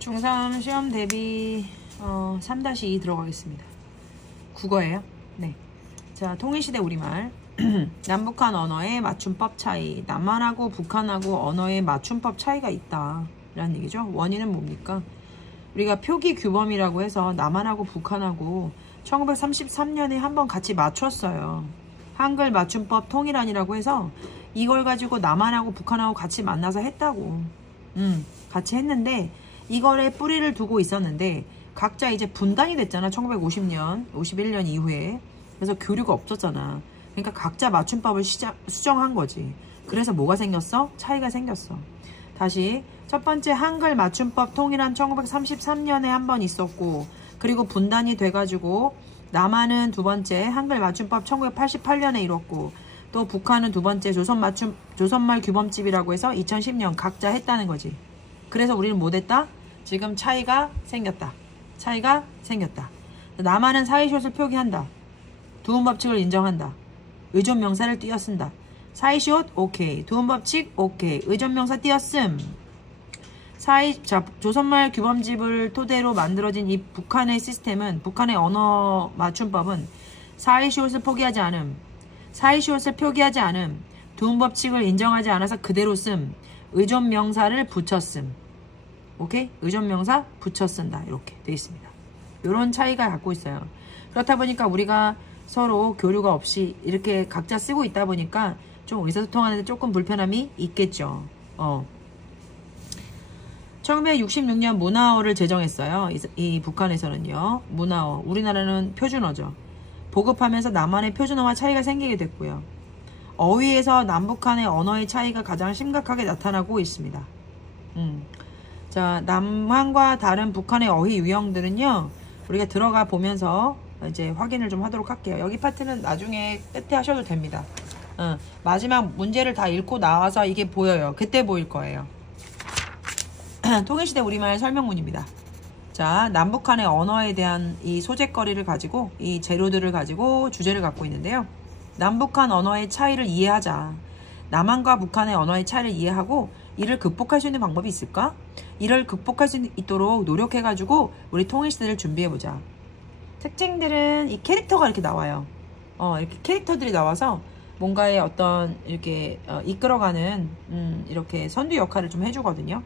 중3 시험 대비 3-2 들어가겠습니다. 국어예요. 네. 자, 통일시대 우리말. 남북한 언어의 맞춤법 차이. 남한하고 북한하고 언어의 맞춤법 차이가 있다 라는 얘기죠. 원인은 뭡니까? 우리가 표기 규범이라고 해서 남한하고 북한하고 1933년에 한번 같이 맞췄어요. 한글 맞춤법 통일안이라고 해서 이걸 가지고 남한하고 북한하고 같이 만나서 했다고. 같이 했는데 이거에 뿌리를 두고 있었는데 각자 이제 분단이 됐잖아. 1950년, 51년 이후에. 그래서 교류가 없었잖아. 그러니까 각자 맞춤법을 수정한 거지. 그래서 뭐가 생겼어? 차이가 생겼어. 다시 첫 번째 한글 맞춤법 통일안 1933년에 한 번 있었고, 그리고 분단이 돼가지고 남한은 두 번째 한글 맞춤법 1988년에 이뤘고, 또 북한은 두 번째 조선말 규범집이라고 해서 2010년 각자 했다는 거지. 그래서 우리는 못했다? 지금 차이가 생겼다. 차이가 생겼다. 남한은 사이시옷을 표기한다. 두음법칙을 인정한다. 의존명사를 띄어쓴다. 사이시옷 오케이. 두음법칙 오케이. 의존명사 띄어씀. 조선말 규범집을 토대로 만들어진 이 북한의 시스템은, 북한의 언어 맞춤법은 사이시옷을 포기하지 않음. 사이시옷을 표기하지 않음. 두음법칙을 인정하지 않아서 그대로 씀. 의존명사를 붙였음. 오케이? 의존명사 붙여 쓴다. 이렇게 되어 있습니다. 이런 차이가 갖고 있어요. 그렇다 보니까 우리가 서로 교류가 없이 이렇게 각자 쓰고 있다 보니까 좀 의사소통하는데 조금 불편함이 있겠죠. 1966년 문화어를 제정했어요. 이 북한에서는요. 문화어. 우리나라는 표준어죠. 보급하면서 남한의 표준어와 차이가 생기게 됐고요. 어휘에서 남북한의 언어의 차이가 가장 심각하게 나타나고 있습니다. 자, 남한과 다른 북한의 어휘 유형들은요, 우리가 들어가 보면서 이제 확인을 좀 하도록 할게요. 여기 파트는 나중에 끝에 하셔도 됩니다. 마지막 문제를 다 읽고 나와서 이게 보여요. 그때 보일 거예요. 통일시대 우리말 설명문입니다. 자, 남북한의 언어에 대한 이 소재거리를 가지고, 이 재료들을 가지고 주제를 갖고 있는데요. 남북한 언어의 차이를 이해하자. 남한과 북한의 언어의 차이를 이해하고 이를 극복할 수 있는 방법이 있을까? 이를 극복할 수 있도록 노력해가지고 우리 통일시대를 준비해보자. 특징들은 이 캐릭터가 이렇게 나와요. 이렇게 캐릭터들이 나와서 뭔가의 어떤 이렇게 이끌어가는 이렇게 선두 역할을 좀 해주거든요.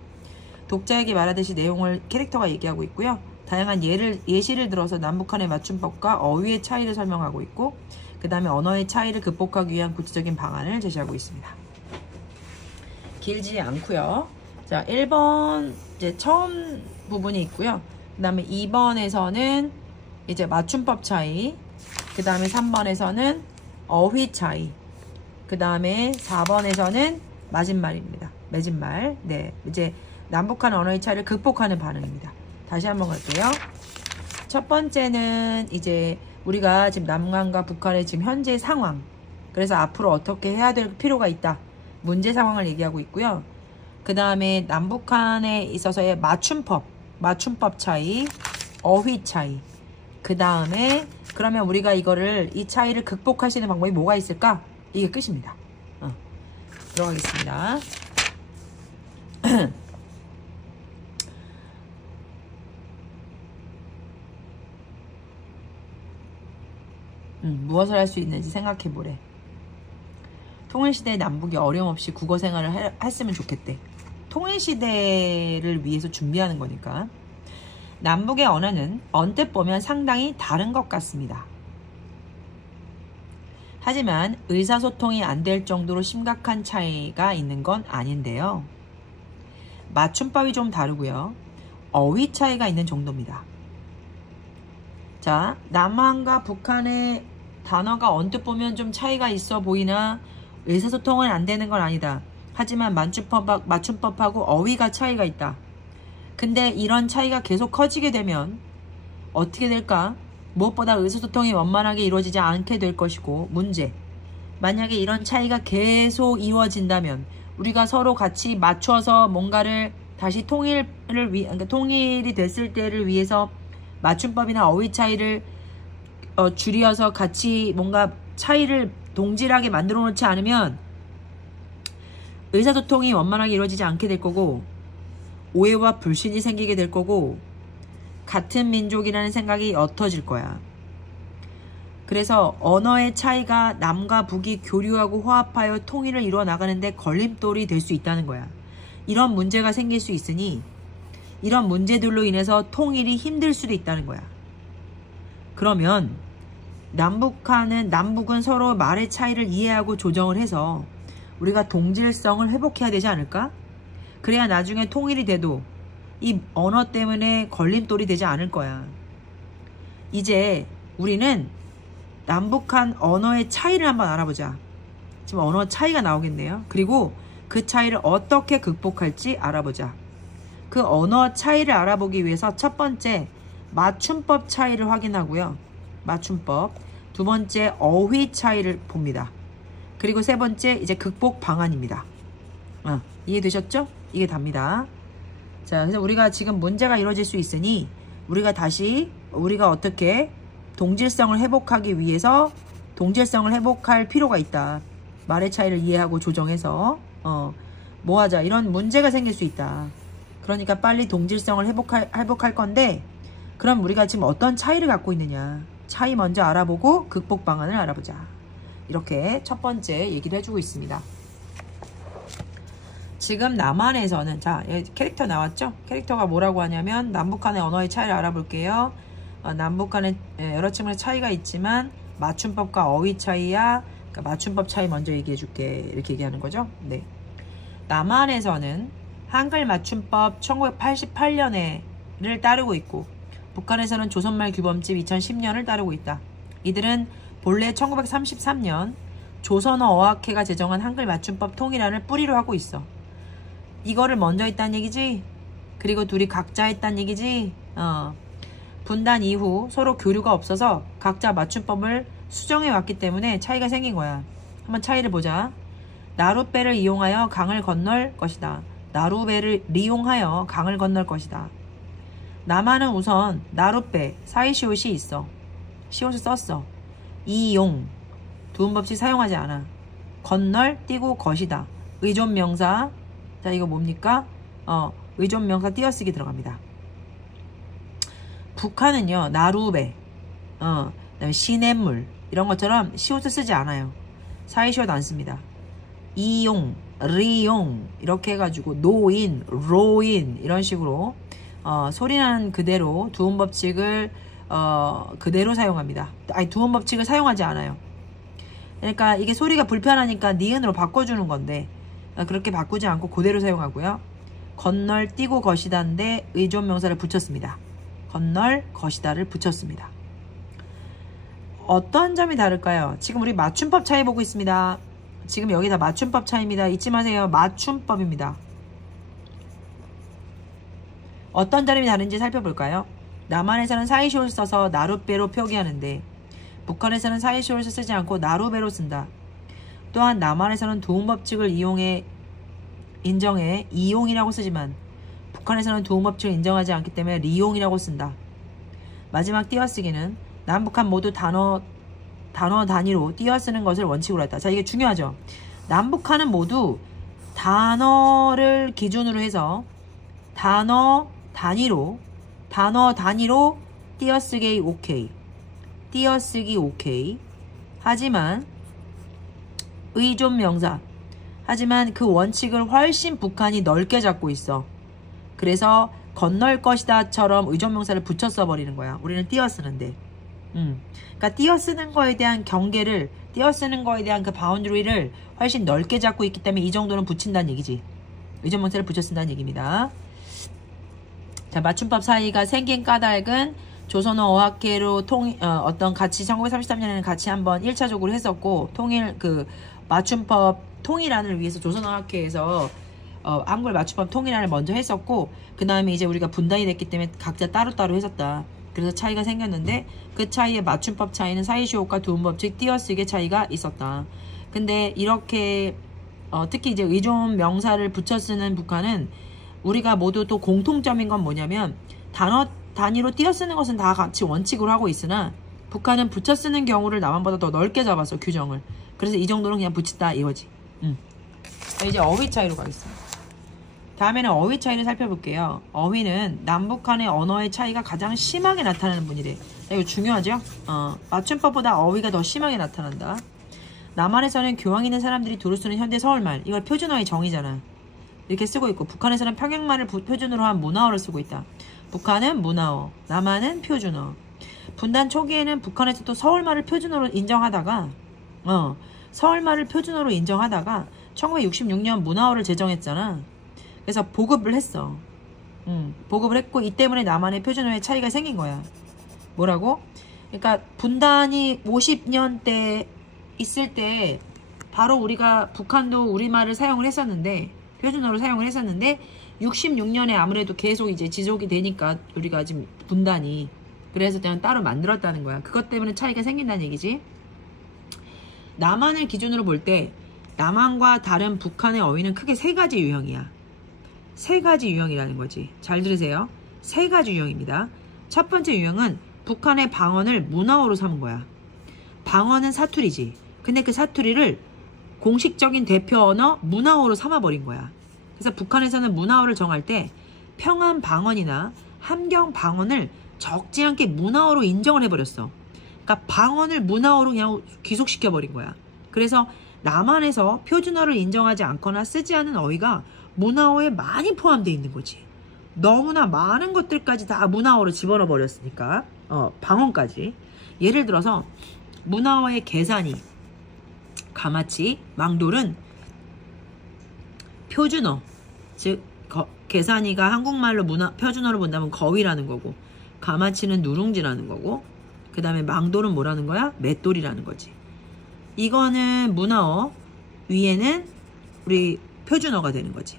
독자에게 말하듯이 내용을 캐릭터가 얘기하고 있고요. 다양한 예시를 들어서 남북한의 맞춤법과 어휘의 차이를 설명하고 있고, 그 다음에 언어의 차이를 극복하기 위한 구체적인 방안을 제시하고 있습니다. 길지 않고요. 자, 1번 이제 처음 부분이 있고요. 그 다음에 2번에서는 이제 맞춤법 차이, 그 다음에 3번에서는 어휘 차이, 그 다음에 4번에서는 마진말입니다. 매진말. 네, 이제 남북한 언어의 차이를 극복하는 반응입니다. 다시 한번 갈게요. 첫 번째는 이제 우리가 지금 남한과 북한의 지금 현재 상황, 그래서 앞으로 어떻게 해야 될 필요가 있다, 문제 상황을 얘기하고 있고요. 그 다음에 남북한에 있어서의 맞춤법 차이, 어휘 차이. 그 다음에 그러면 우리가 이 차이를 극복할 수 있는 방법이 뭐가 있을까? 이게 끝입니다. 들어가겠습니다. 무엇을 할 수 있는지 생각해보래. 통일시대의 남북이 어려움없이 국어생활을 했으면 좋겠대. 통일시대를 위해서 준비하는 거니까. 남북의 언어는 언뜻 보면 상당히 다른 것 같습니다. 하지만 의사소통이 안 될 정도로 심각한 차이가 있는 건 아닌데요. 맞춤법이 좀 다르고요. 어휘 차이가 있는 정도입니다. 자, 남한과 북한의 단어가 언뜻 보면 좀 차이가 있어 보이나 의사소통은 안 되는 건 아니다. 하지만 맞춤법하고 어휘가 차이가 있다. 근데 이런 차이가 계속 커지게 되면 어떻게 될까? 무엇보다 의사소통이 원만하게 이루어지지 않게 될 것이고, 문제. 만약에 이런 차이가 계속 이루어진다면 우리가 서로 같이 맞춰서 뭔가를 다시 통일이 됐을 때를 위해서 맞춤법이나 어휘 차이를 줄여서 같이 뭔가 차이를 동질하게 만들어 놓지 않으면 의사소통이 원만하게 이루어지지 않게 될 거고, 오해와 불신이 생기게 될 거고 같은 민족이라는 생각이 옅어질 거야. 그래서 언어의 차이가 남과 북이 교류하고 화합하여 통일을 이루어 나가는데 걸림돌이 될 수 있다는 거야. 이런 문제가 생길 수 있으니 이런 문제들로 인해서 통일이 힘들 수도 있다는 거야. 그러면 남북은 서로 말의 차이를 이해하고 조정을 해서 우리가 동질성을 회복해야 되지 않을까? 그래야 나중에 통일이 돼도 이 언어 때문에 걸림돌이 되지 않을 거야. 이제 우리는 남북한 언어의 차이를 한번 알아보자. 지금 언어 차이가 나오겠네요. 그리고 그 차이를 어떻게 극복할지 알아보자. 그 언어 차이를 알아보기 위해서 첫 번째 맞춤법 차이를 확인하고요. 맞춤법. 두 번째 어휘 차이를 봅니다. 그리고 세 번째 이제 극복 방안입니다. 이해되셨죠? 이게 답니다. 자, 그래서 우리가 지금 문제가 이루어질 수 있으니 우리가 어떻게 동질성을 회복하기 위해서 동질성을 회복할 필요가 있다. 말의 차이를 이해하고 조정해서 뭐 하자. 이런 문제가 생길 수 있다. 그러니까 빨리 동질성을 회복할 건데 그럼 우리가 지금 어떤 차이를 갖고 있느냐. 차이 먼저 알아보고 극복 방안을 알아보자. 이렇게 첫 번째 얘기를 해주고 있습니다. 지금 남한에서는 자 여기 캐릭터 나왔죠? 캐릭터가 뭐라고 하냐면 남북한의 언어의 차이를 알아볼게요. 남북한의 여러 측면의 차이가 있지만 맞춤법과 어휘 차이야. 그러니까 맞춤법 차이 먼저 얘기해 줄게. 이렇게 얘기하는 거죠. 네. 남한에서는 한글 맞춤법 1988년에를 따르고 있고 북한에서는 조선말 규범집 2010년을 따르고 있다. 이들은 본래 1933년 조선어 어학회가 제정한 한글 맞춤법 통일안을 뿌리로 하고 있어. 이거를 먼저 했다는 얘기지? 그리고 둘이 각자 했다는 얘기지? 분단 이후 서로 교류가 없어서 각자 맞춤법을 수정해 왔기 때문에 차이가 생긴 거야. 한번 차이를 보자. 나룻배를 이용하여 강을 건널 것이다. 나룻배를 이용하여 강을 건널 것이다. 남한은 우선 나룻배, 사이시옷이 있어. 시옷을 썼어. 이용, 두음법칙 사용하지 않아. 건널, 띄고 것이다. 의존명사. 자, 이거 뭡니까? 의존명사 띄어쓰기 들어갑니다. 북한은요, 나룻배, 그다음에 시냇물 이런 것처럼 시옷을 쓰지 않아요. 사이시옷 안 씁니다. 이용, 리용 이렇게 해가지고 노인, 로인 이런 식으로 소리나는 그대로 두음법칙을 그대로 사용합니다. 아니 두음법칙을 사용하지 않아요. 그러니까 이게 소리가 불편하니까 니은으로 바꿔주는 건데 그렇게 바꾸지 않고 그대로 사용하고요. 건널, 띄고 것이다인데 의존명사를 붙였습니다. 건널, 것이다를 붙였습니다. 어떤 점이 다를까요? 지금 우리 맞춤법 차이 보고 있습니다. 지금 여기 다 맞춤법 차이입니다. 잊지 마세요. 맞춤법입니다. 어떤 점이 다른지 살펴볼까요? 남한에서는 사이시옷을 써서 나룻배로 표기하는데 북한에서는 사이시옷을 쓰지 않고 나룻배로 쓴다. 또한 남한에서는 두음법칙을 인정해 이용이라고 쓰지만 북한에서는 두음법칙을 인정하지 않기 때문에 리용이라고 쓴다. 마지막 띄어쓰기는 남북한 모두 단어 단위로 띄어쓰는 것을 원칙으로 했다. 자, 이게 중요하죠. 남북한은 모두 단어를 기준으로 해서 단어 단위로 띄어쓰기 오케이. 띄어쓰기 오케이. 하지만 의존명사. 하지만 그 원칙을 훨씬 북한이 넓게 잡고 있어. 그래서 건널 것이다처럼 의존명사를 붙여 써버리는 거야. 우리는 띄어쓰는데. 그러니까 띄어쓰는 거에 대한 경계를, 띄어쓰는 거에 대한 그 바운드리를 훨씬 넓게 잡고 있기 때문에 이 정도는 붙인다는 얘기지. 의존명사를 붙여 쓴다는 얘기입니다. 자, 맞춤법 사이가 생긴 까닭은 조선어 어학회로 어떤 같이 1933년에는 같이 한번 1차적으로 했었고 맞춤법 통일안을 위해서 조선어학회에서 한글 맞춤법 통일안을 먼저 했었고 그 다음에 이제 우리가 분단이 됐기 때문에 각자 따로따로 했었다. 그래서 차이가 생겼는데 그 차이의 맞춤법 차이는 사이시옷과 두음법칙 띄어쓰기의 차이가 있었다. 근데 이렇게 특히 이제 의존 명사를 붙여 쓰는 북한은 우리가 모두 또 공통점인 건 뭐냐면 단어 단위로 띄어쓰는 것은 다 같이 원칙으로 하고 있으나 북한은 붙여 쓰는 경우를 남한보다 더 넓게 잡았어, 규정을. 그래서 이 정도는 그냥 붙였다 이거지. 이제 어휘 차이로 가겠습니다. 다음에는 어휘 차이를 살펴볼게요. 어휘는 남북한의 언어의 차이가 가장 심하게 나타나는 분이래. 이거 중요하죠? 맞춤법보다 어휘가 더 심하게 나타난다. 남한에서는 교양 있는 사람들이 두루 쓰는 현대 서울말, 이걸 표준어의 정의잖아. 이렇게 쓰고 있고, 북한에서는 평양말을 표준으로 한 문화어를 쓰고 있다. 북한은 문화어, 남한은 표준어. 분단 초기에는 북한에서도 서울말을 표준어로 인정하다가 서울말을 표준어로 인정하다가 1966년 문화어를 제정했잖아. 그래서 보급을 했어. 보급을 했고, 이 때문에 남한의 표준어의 차이가 생긴 거야. 뭐라고? 그러니까 분단이 50년대 있을 때 바로 우리가 북한도 우리말을 사용을 했었는데, 표준어로 사용을 했었는데, 66년에 아무래도 계속 이제 지속이 되니까 우리가 지금 분단이, 그래서 그냥 따로 만들었다는 거야. 그것 때문에 차이가 생긴다는 얘기지. 남한을 기준으로 볼 때 남한과 다른 북한의 어휘는 크게 세 가지 유형이야. 세 가지 유형이라는 거지. 잘 들으세요. 세 가지 유형입니다. 첫 번째 유형은 북한의 방언을 문화어로 삼은 거야. 방언은 사투리지. 근데 그 사투리를 공식적인 대표 언어 문화어로 삼아버린 거야. 그래서 북한에서는 문화어를 정할 때 평안 방언이나 함경 방언을 적지 않게 문화어로 인정을 해버렸어. 그러니까 방언을 문화어로 그냥 귀속시켜버린 거야. 그래서 남한에서 표준어를 인정하지 않거나 쓰지 않은 어휘가 문화어에 많이 포함되어 있는 거지. 너무나 많은 것들까지 다 문화어로 집어넣어 버렸으니까. 방언까지. 예를 들어서 문화어의 계산이, 가마치, 망돌은 표준어, 즉 계산이가 한국말로 표준어로 본다면 거위라는 거고, 가마치는 누룽지라는 거고, 그 다음에 망돌은 뭐라는 거야? 맷돌이라는 거지. 이거는 문화어, 위에는 우리 표준어가 되는 거지.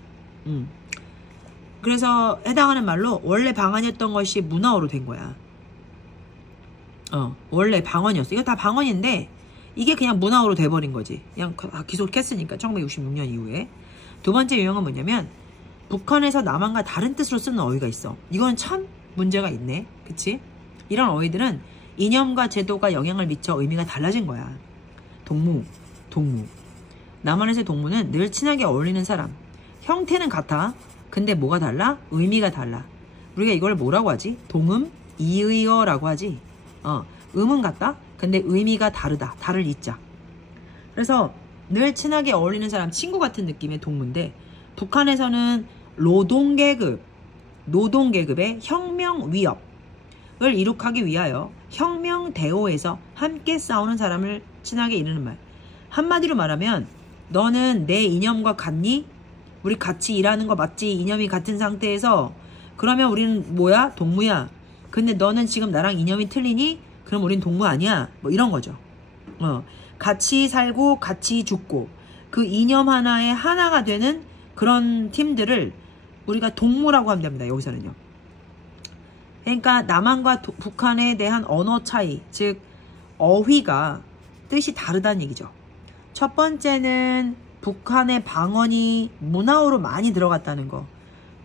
그래서 해당하는 말로 원래 방언이었던 것이 문화어로 된 거야. 원래 방언이었어. 이거 다 방언인데 이게 그냥 문화어로 돼버린 거지. 그냥 기속했으니까 1966년 이후에. 두 번째 유형은 뭐냐면 북한에서 남한과 다른 뜻으로 쓰는 어휘가 있어. 이건 참 문제가 있네. 그치? 이런 어휘들은 이념과 제도가 영향을 미쳐 의미가 달라진 거야. 동무. 남한에서의 동무는 늘 친하게 어울리는 사람. 형태는 같아. 근데 뭐가 달라? 의미가 달라. 우리가 이걸 뭐라고 하지? 동음, 이의어라고 하지. 음은 같다? 근데 의미가 다르다. 다를 이자. 그래서 늘 친하게 어울리는 사람, 친구 같은 느낌의 동무인데, 북한에서는 노동계급의 혁명 위협을 이룩하기 위하여 혁명대오에서 함께 싸우는 사람을 친하게 이르는 말. 한마디로 말하면 너는 내 이념과 같니? 우리 같이 일하는 거 맞지? 이념이 같은 상태에서 그러면 우리는 뭐야? 동무야. 근데 너는 지금 나랑 이념이 틀리니? 그럼 우린 동무 아니야? 뭐 이런 거죠. 같이 살고 같이 죽고 그 이념 하나에 하나가 되는 그런 팀들을 우리가 동무라고 하면 됩니다. 여기서는요. 그러니까 남한과 북한에 대한 언어 차이, 즉 어휘가 뜻이 다르다는 얘기죠. 첫 번째는 북한의 방언이 문화어로 많이 들어갔다는 거.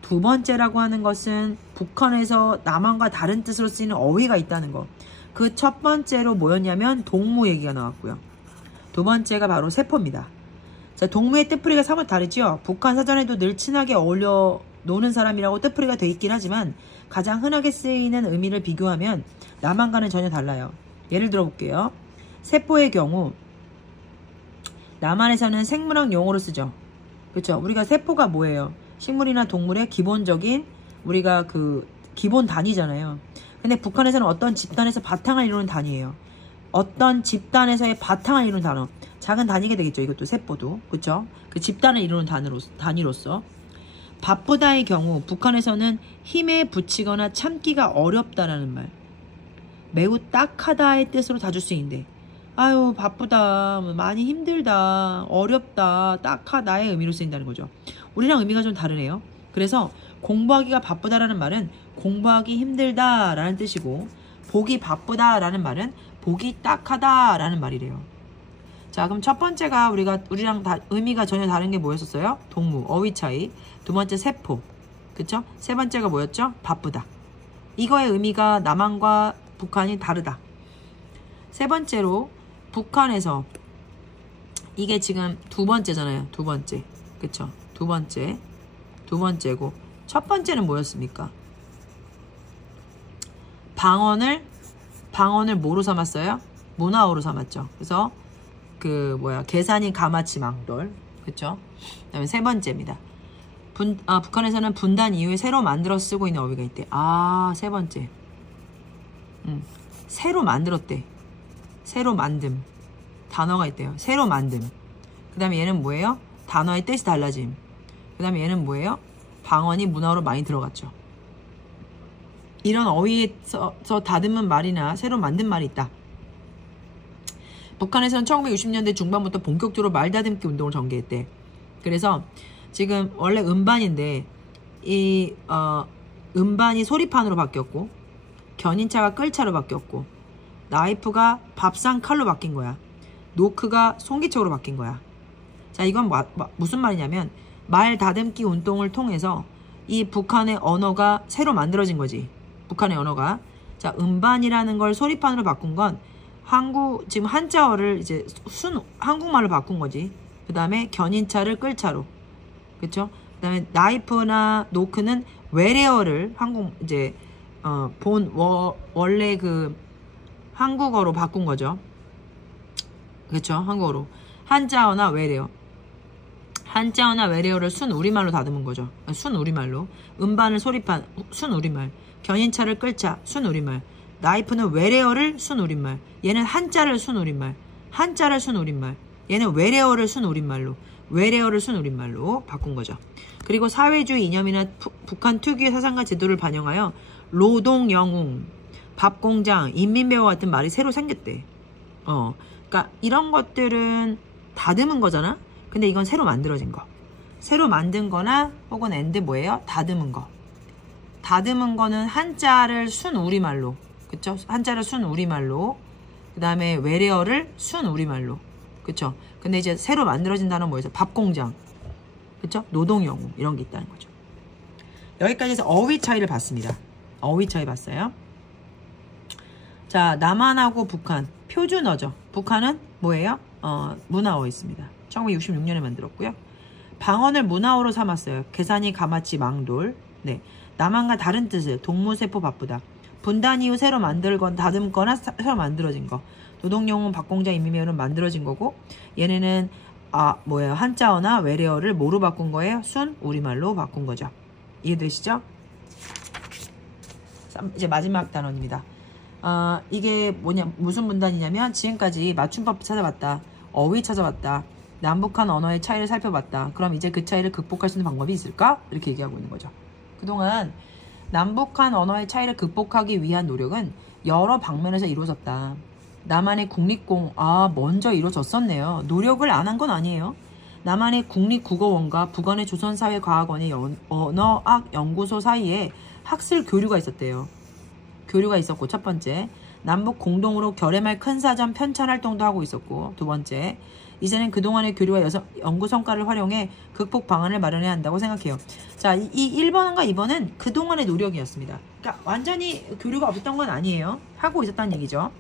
두 번째라고 하는 것은 북한에서 남한과 다른 뜻으로 쓰이는 어휘가 있다는 거. 그 첫 번째로 뭐였냐면 동무 얘기가 나왔고요. 두 번째가 바로 세포입니다. 자, 동무의 뜻풀이가 사뭇 다르죠. 북한 사전에도 늘 친하게 어울려 노는 사람이라고 뜻풀이가 돼 있긴 하지만 가장 흔하게 쓰이는 의미를 비교하면 남한과는 전혀 달라요. 예를 들어 볼게요. 세포의 경우 남한에서는 생물학 용어로 쓰죠. 그렇죠? 우리가 세포가 뭐예요? 식물이나 동물의 기본적인 우리가 그 기본 단위잖아요. 근데 북한에서는 어떤 집단에서 바탕을 이루는 단위예요. 어떤 집단에서의 바탕을 이루는 단어. 작은 단위가 되겠죠. 이것도 세포도. 그렇죠? 그 집단을 이루는 단위로서. 바쁘다의 경우 북한에서는 힘에 부치거나 참기가 어렵다라는 말. 매우 딱하다의 뜻으로 자주 쓰인대. 아유 바쁘다, 많이 힘들다, 어렵다, 딱하다의 의미로 쓰인다는 거죠. 우리랑 의미가 좀 다르네요. 그래서 공부하기가 바쁘다라는 말은 공부하기 힘들다라는 뜻이고, 보기 바쁘다라는 말은 보기 딱하다라는 말이래요. 자, 그럼 첫 번째가 우리랑 의미가 전혀 다른 게 뭐였었어요? 동무, 어휘 차이. 두 번째 세포, 그쵸? 세 번째가 뭐였죠? 바쁘다. 이거의 의미가 남한과 북한이 다르다. 세 번째로 북한에서 이게 지금 두 번째잖아요. 두 번째, 그쵸? 두 두 번째고, 첫 번째는 뭐였습니까? 방언을 뭐로 삼았어요? 문화어로 삼았죠. 그래서 계산이 가마치 망돌. 그쵸? 그 다음에 세 번째입니다. 북한에서는 분단 이후에 새로 만들어 쓰고 있는 어휘가 있대. 세 번째. 새로 만들었대. 새로 만듦. 단어가 있대요. 새로 만듦. 그 다음에 얘는 뭐예요? 단어의 뜻이 달라짐. 그 다음에 얘는 뭐예요? 방언이 문화어로 많이 들어갔죠. 이런 어휘에서 다듬은 말이나 새로 만든 말이 있다. 북한에서는 1960년대 중반부터 본격적으로 말다듬기 운동을 전개했대. 그래서 지금 원래 음반인데 이 음반이 소리판으로 바뀌었고, 견인차가 끌차로 바뀌었고, 나이프가 밥상 칼로 바뀐 거야. 노크가 송기척으로 바뀐 거야. 자, 이건 무슨 말이냐면 말 다듬기 운동을 통해서 이 북한의 언어가 새로 만들어진 거지. 북한의 언어가. 자, 음반이라는 걸 소리판으로 바꾼 건 지금 한자어를 이제 한국말로 바꾼 거지. 그 다음에 견인차를 끌차로. 그쵸? 그 다음에 나이프나 노크는 외래어를 원래 한국어로 바꾼 거죠. 그쵸? 한국어로. 한자어나 외래어. 한자어나 외래어를 순우리말로 다듬은 거죠. 순우리말로. 음반을 소리판, 순우리말. 견인차를 끌차, 순우리말. 나이프는 외래어를 순우리말. 얘는 한자를 순우리말. 한자를 순우리말. 얘는 외래어를 순우리말로. 외래어를 순우리말로 바꾼 거죠. 그리고 사회주의 이념이나 북한 특유의 사상과 제도를 반영하여 노동영웅, 밥공장, 인민배우 같은 말이 새로 생겼대. 그러니까 이런 것들은 다듬은 거잖아. 근데 이건 새로 만들어진 거. 새로 만든 거나 혹은 뭐예요? 다듬은 거. 다듬은 거는 한자를 순우리말로. 그쵸? 한자를 순우리말로. 그 다음에 외래어를 순우리말로. 그쵸? 근데 이제 새로 만들어진 단어는 뭐였어? 밥공장. 그쵸? 노동영웅. 이런 게 있다는 거죠. 여기까지 해서 어휘 차이를 봤습니다. 어휘 차이 봤어요. 자, 남한하고 북한. 표준어죠. 북한은 뭐예요? 문화어 있습니다. 1966년에 만들었고요. 방언을 문화어로 삼았어요. 계산이 가마치 망돌. 네. 남한과 다른 뜻을 동무세포 바쁘다. 분단 이후 새로 만들건 다듬거나 새로 만들어진 거. 노동영웅 박공장 인민배우는 만들어진 거고, 얘네는 한자어나 외래어를 뭐로 바꾼 거예요? 순 우리말로 바꾼 거죠. 이해되시죠? 이제 마지막 단원입니다. 이게 무슨 분단이냐면 지금까지 맞춤법 찾아봤다. 어휘 찾아봤다. 남북한 언어의 차이를 살펴봤다. 그럼 이제 그 차이를 극복할 수 있는 방법이 있을까? 이렇게 얘기하고 있는 거죠. 그동안 남북한 언어의 차이를 극복하기 위한 노력은 여러 방면에서 이루어졌다. 남한의 먼저 이루어졌었네요. 노력을 안 한 건 아니에요. 남한의 국립국어원과 북한의 조선사회과학원의 언어학연구소 사이에 학술 교류가 있었대요. 교류가 있었고, 첫 번째, 남북 공동으로 결의말 큰 사전 편찬 활동도 하고 있었고, 두 번째, 이제는 그동안의 교류와 연구 성과를 활용해 극복 방안을 마련해야 한다고 생각해요. 자, 이 1번과 2번은 그동안의 노력이었습니다. 그러니까 완전히 교류가 없었던 건 아니에요. 하고 있었다는 얘기죠.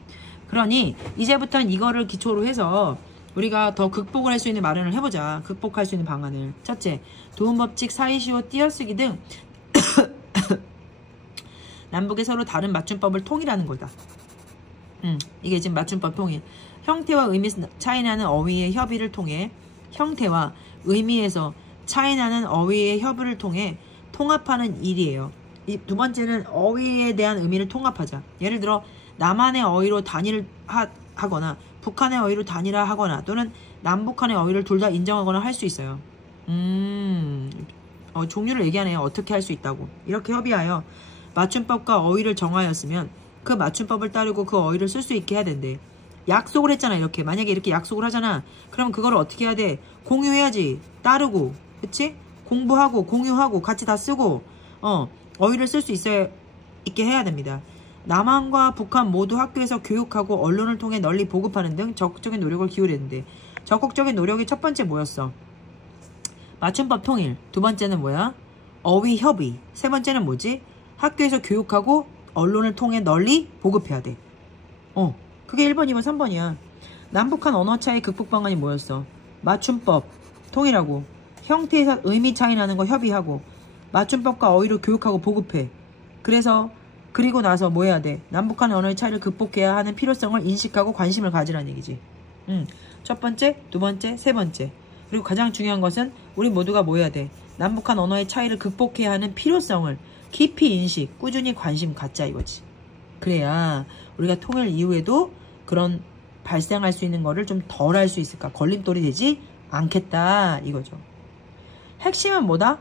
그러니 이제부터는 이거를 기초로 해서 우리가 더 극복을 할 수 있는 마련을 해보자. 극복할 수 있는 방안을. 첫째, 도움법칙, 사이시오, 띄어쓰기 등 남북의 서로 다른 맞춤법을 통일하는 거다. 이게 지금 맞춤법 통일. 형태와 의미에서 차이나는 어휘의 협의를 통해 형태와 의미에서 차이나는 어휘의 협의를 통해 통합하는 일이에요. 이 두 번째는 어휘에 대한 의미를 통합하자. 예를 들어 남한의 어휘로 단일을 하거나 북한의 어휘로 단일화하거나 또는 남북한의 어휘를 둘 다 인정하거나 할 수 있어요. 종류를 얘기하네요. 어떻게 할 수 있다고. 이렇게 협의하여 맞춤법과 어휘를 정하였으면 그 맞춤법을 따르고 그 어휘를 쓸 수 있게 해야 된대. 약속을 했잖아. 이렇게 만약에 이렇게 약속을 하잖아. 그럼 그걸 어떻게 해야 돼? 공유해야지. 따르고, 그치? 공부하고 공유하고 같이 다 쓰고 어휘를 쓸 수 있게 해야 됩니다. 남한과 북한 모두 학교에서 교육하고 언론을 통해 널리 보급하는 등 적극적인 노력을 기울였는데, 적극적인 노력이 첫 번째 뭐였어? 맞춤법 통일. 두 번째는 뭐야? 어휘 협의. 세 번째는 뭐지? 학교에서 교육하고 언론을 통해 널리 보급해야 돼. 그게 1번, 2번, 3번이야. 남북한 언어 차이 극복 방안이 뭐였어? 맞춤법 통일하고, 형태에서 의미 차이 나는 거 협의하고, 맞춤법과 어휘로 교육하고 보급해. 그리고 나서 뭐 해야 돼? 남북한 언어의 차이를 극복해야 하는 필요성을 인식하고 관심을 가지라는 얘기지. 첫 번째, 두 번째, 세 번째. 그리고 가장 중요한 것은 우리 모두가 뭐 해야 돼? 남북한 언어의 차이를 극복해야 하는 필요성을 깊이 인식, 꾸준히 관심 갖자 이거지. 그래야 우리가 통일 이후에도 그런 발생할 수 있는 거를 좀 덜 할 수 있을까? 걸림돌이 되지 않겠다 이거죠. 핵심은 뭐다?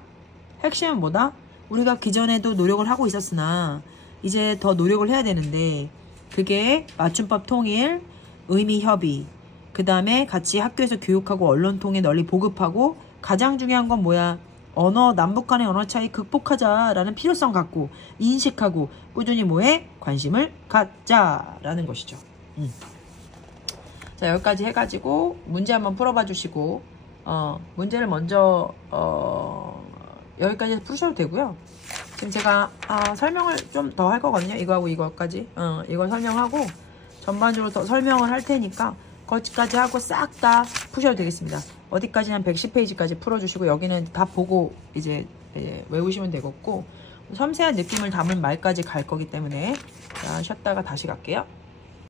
우리가 기존에도 노력을 하고 있었으나 이제 더 노력을 해야 되는데 그게 맞춤법 통일, 의미 협의, 그 다음에 같이 학교에서 교육하고 언론 통해 널리 보급하고 가장 중요한 건 뭐야? 남북 간의 언어 차이 극복하자라는 필요성 갖고 인식하고 꾸준히 뭐해? 관심을 갖자라는 것이죠. 자, 여기까지 해가지고 문제 한번 풀어봐 주시고 문제를 먼저 여기까지 푸셔도 되고요. 지금 제가 설명을 좀 더 할 거거든요. 이거하고 이거까지 이거 설명하고 전반적으로 더 설명을 할 테니까 거기까지 하고 싹 다 푸셔도 되겠습니다. 어디까지 한 110페이지까지 풀어주시고 여기는 다 보고 이제 외우시면 되겠고 섬세한 느낌을 담은 말까지 갈 거기 때문에 자, 쉬었다가 다시 갈게요.